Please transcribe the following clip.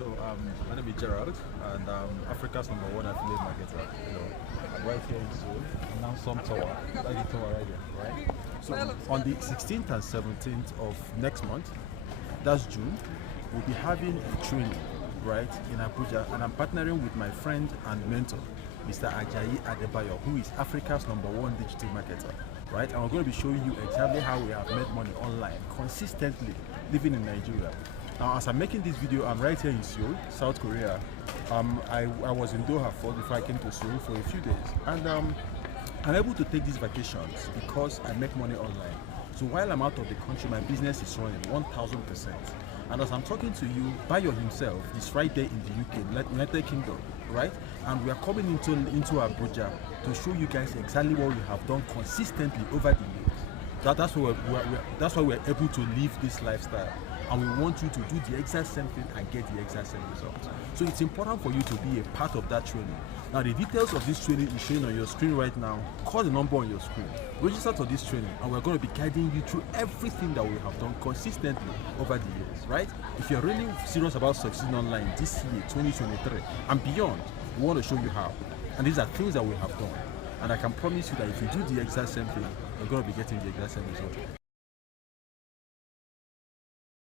My name is Gerald, and Africa's #1 affiliate marketer. I'm right here in Seoul. I'm now some tower, like the tower right here, right? So on the 16th and 17th of next month, that's June, we'll be having a training, right, in Abuja, and I'm partnering with my friend and mentor, Mr. Ajayi Adebayo, who is Africa's #1 digital marketer, right? And we're going to be showing you exactly how we have made money online consistently living in Nigeria. Now, as I'm making this video, I'm right here in Seoul, South Korea. I was in Doha first before I came to Seoul for a few days, and I'm able to take these vacations because I make money online. So while I'm out of the country, my business is running 1000%. And as I'm talking to you, Bayo himself is right there in the UK, United Kingdom, right? And we are coming into Abuja to show you guys exactly what we have done consistently over the years. That's why we're able to live this lifestyle. And we want you to do the exact same thing and get the exact same results. So it's important for you to be a part of that training. Now, the details of this training is showing on your screen right now. Call the number on your screen. Register for this training, and we're going to be guiding you through everything that we have done consistently over the years, right? If you're really serious about succeeding online this year, 2023, and beyond, we want to show you how. And these are things that we have done. And I can promise you that if you do the exact same thing, you're going to be getting the exact same result.